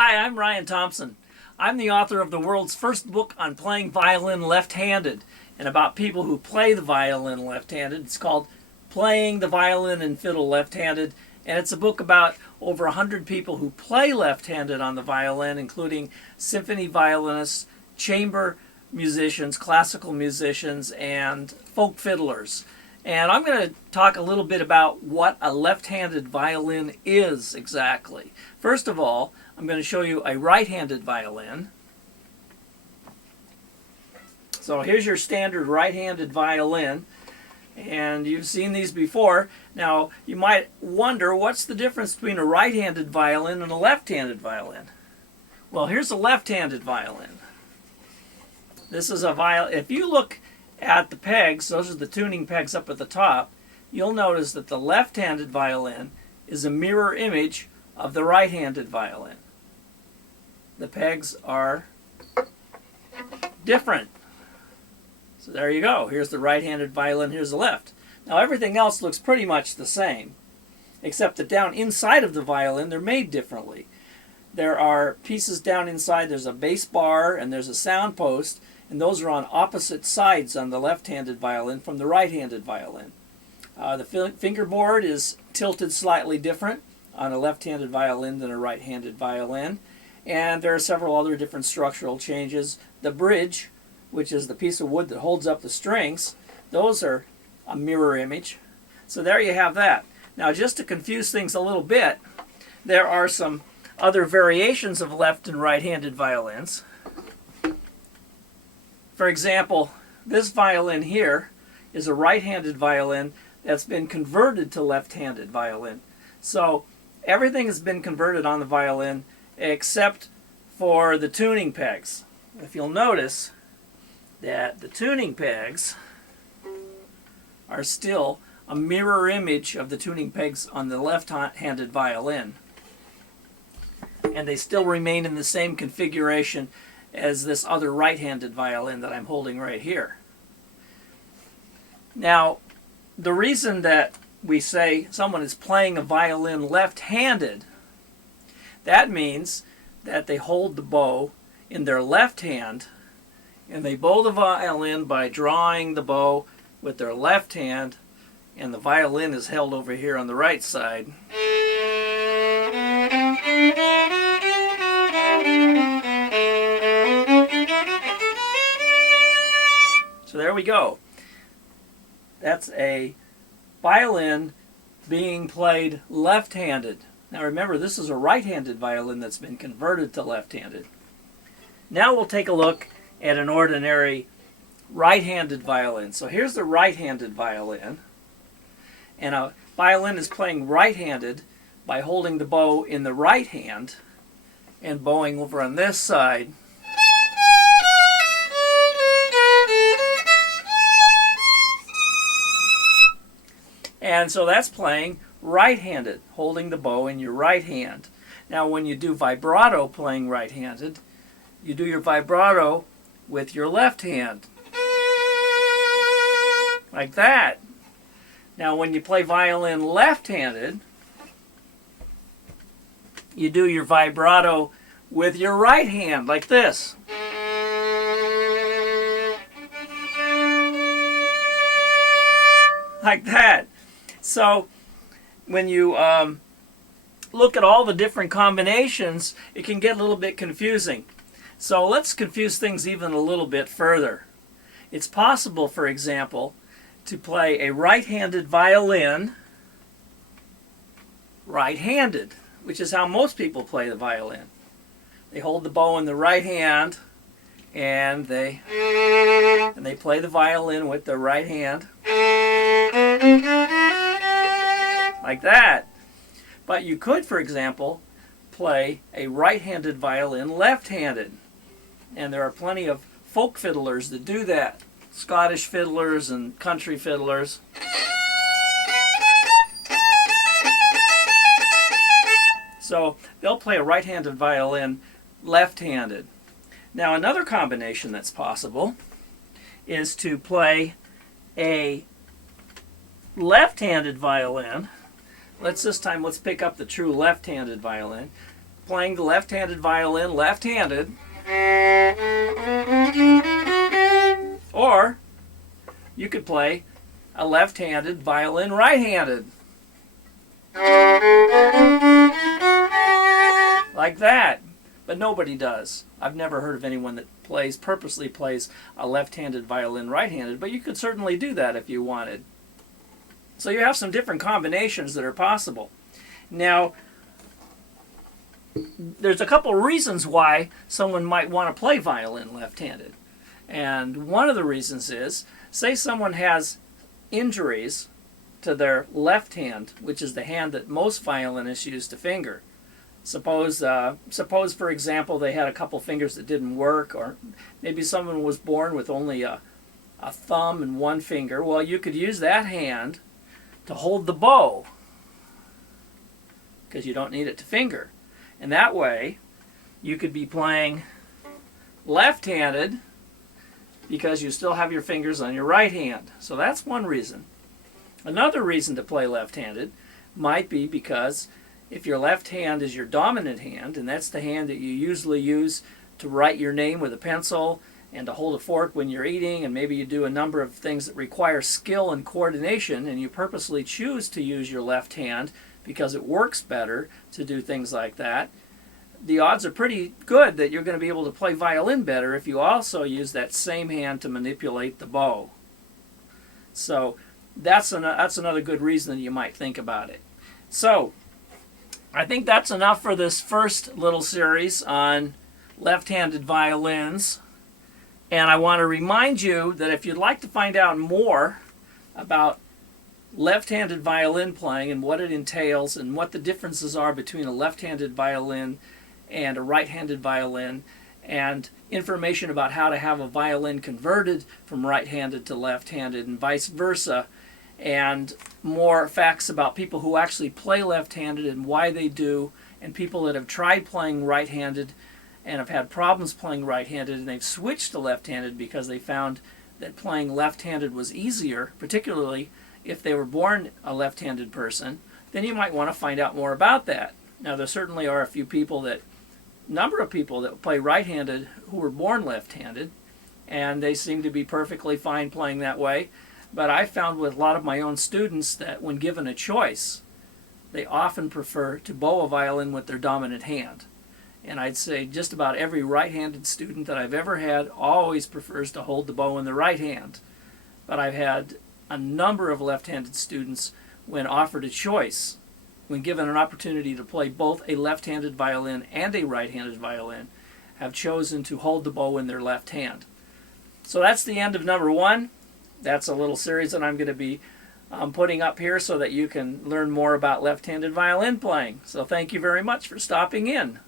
Hi, I'm Ryan Thomson. I'm the author of the world's first book on playing violin left-handed and about people who play the violin left-handed. It's called Playing the Violin and Fiddle Left-Handed, and it's a book about over 100 people who play left-handed on the violin, including symphony violinists, chamber musicians, classical musicians, and folk fiddlers. And I'm going to talk a little bit about what a left-handed violin is exactly. First of all, I'm going to show you a right-handed violin. So here's your standard right-handed violin, and you've seen these before. Now you might wonder, what's the difference between a right-handed violin and a left-handed violin? Well, here's a left-handed violin. This is a violin. If you look at the pegs, those are the tuning pegs up at the top, you'll notice that the left-handed violin is a mirror image of the right-handed violin. The pegs are different. So there you go. Here's the right-handed violin, here's the left. Now everything else looks pretty much the same, except that down inside of the violin they're made differently. There are pieces down inside, there's a bass bar and there's a sound post, and those are on opposite sides on the left-handed violin from the right-handed violin. The fingerboard is tilted slightly different on a left-handed violin than a right-handed violin. And there are several other different structural changes. The bridge, which is the piece of wood that holds up the strings, those are a mirror image. So there you have that. Now, just to confuse things a little bit, there are some other variations of left and right-handed violins. For example, this violin here is a right-handed violin that's been converted to left-handed violin. So everything has been converted on the violin except for the tuning pegs. If you'll notice that the tuning pegs are still a mirror image of the tuning pegs on the left-handed violin. And they still remain in the same configuration as this other right-handed violin that I'm holding right here. Now, the reason that we say someone is playing a violin left-handed, that means that they hold the bow in their left hand and they bow the violin by drawing the bow with their left hand, and the violin is held over here on the right side. So there we go. That's a violin being played left-handed. Now remember, this is a right-handed violin that's been converted to left-handed. Now we'll take a look at an ordinary right-handed violin. So here's the right-handed violin. And a violin is playing right-handed by holding the bow in the right hand and bowing over on this side. And so that's playing right-handed, holding the bow in your right hand. Now when you do vibrato playing right-handed, you do your vibrato with your left hand. Like that. Now when you play violin left-handed, you do your vibrato with your right hand, like this. Like that. So when you look at all the different combinations, it can get a little bit confusing. So let's confuse things even a little bit further. It's possible, for example, to play a right-handed violin right-handed, which is how most people play the violin. They hold the bow in the right hand and they play the violin with their right hand. Like that. But you could, for example, play a right-handed violin left-handed. And there are plenty of folk fiddlers that do that. Scottish fiddlers and country fiddlers. So they'll play a right-handed violin left-handed. Now another combination that's possible is to play a left-handed violin. Let's pick up the true left-handed violin. playing the left-handed violin left-handed, or you could play a left-handed violin right-handed. Like that. But nobody does. I've never heard of anyone that purposely plays a left-handed violin right-handed, but you could certainly do that if you wanted. So you have some different combinations that are possible. Now, there's a couple reasons why someone might want to play violin left-handed. And one of the reasons is, say someone has injuries to their left hand, which is the hand that most violinists use to finger. Suppose, for example, they had a couple fingers that didn't work, or maybe someone was born with only a thumb and one finger. Well, you could use that hand to hold the bow, because you don't need it to finger. And that way, you could be playing left-handed because you still have your fingers on your right hand. So that's one reason. Another reason to play left-handed might be because if your left hand is your dominant hand, and that's the hand that you usually use to write your name with a pencil and to hold a fork when you're eating, and maybe you do a number of things that require skill and coordination, and you purposely choose to use your left hand because it works better to do things like that, the odds are pretty good that you're going to be able to play violin better if you also use that same hand to manipulate the bow. So that's another good reason that you might think about it. So I think that's enough for this first little series on left-handed violins. And I want to remind you that if you'd like to find out more about left-handed violin playing and what it entails and what the differences are between a left-handed violin and a right-handed violin, and information about how to have a violin converted from right-handed to left-handed and vice versa, and more facts about people who actually play left-handed and why they do, and people that have tried playing right-handed and have had problems playing right-handed, and they've switched to left-handed because they found that playing left-handed was easier, particularly if they were born a left-handed person, then you might want to find out more about that. Now, there certainly are a number of people that play right-handed who were born left-handed, and they seem to be perfectly fine playing that way. But I found with a lot of my own students that when given a choice, they often prefer to bow a violin with their dominant hand. And I'd say just about every right-handed student that I've ever had always prefers to hold the bow in the right hand. But I've had a number of left-handed students, when offered a choice, when given an opportunity to play both a left-handed violin and a right-handed violin, have chosen to hold the bow in their left hand. So that's the end of number one. That's a little series that I'm going to be putting up here so that you can learn more about left-handed violin playing. So thank you very much for stopping in.